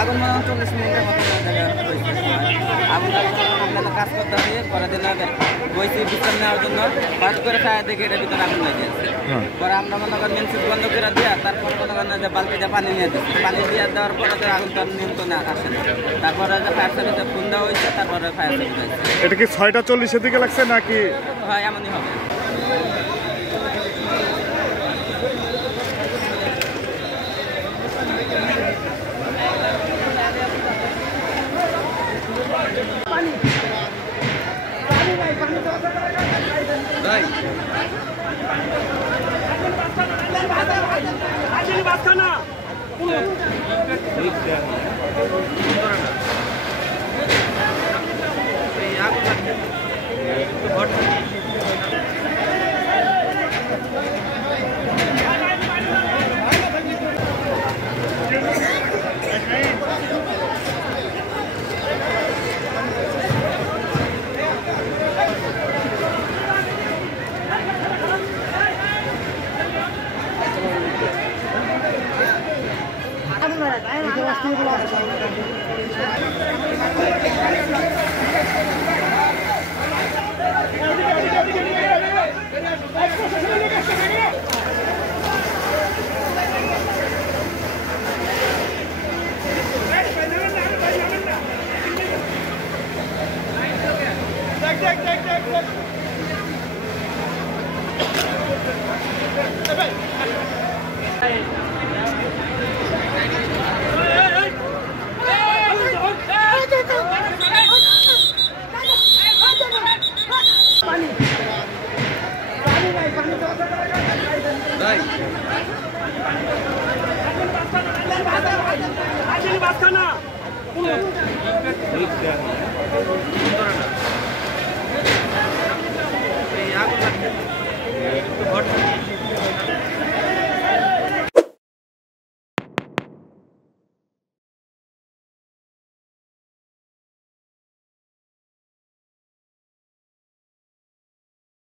আগুন 40 মিনিটের মতো আগুন আমরা কাজ করতেছি পরে দিন বইছি বিছান নেওয়ার জন্য কাজ করে খাওয়া দেখে এটার ভিতরে আগুন লেগে আছে। পরে আমরা মনে করেন মেন সুইচ বন্ধ করে দিয়া তারপর মনে করেন যে বালতিতে পানি নিয়ে দিচ্ছি, পানি দিয়ে দেওয়ার পরে আগুন তার নিয়ন্ত্রণে আসে না। তারপরে ফায়ার সার্ভিসে ফোন দেওয়া হয়েছে, তারপরে ফায়ার সার্ভিস আসছে। এটা কি 6:40 দিকে লাগছে নাকি? হয় এমনই হবে। এই আগুন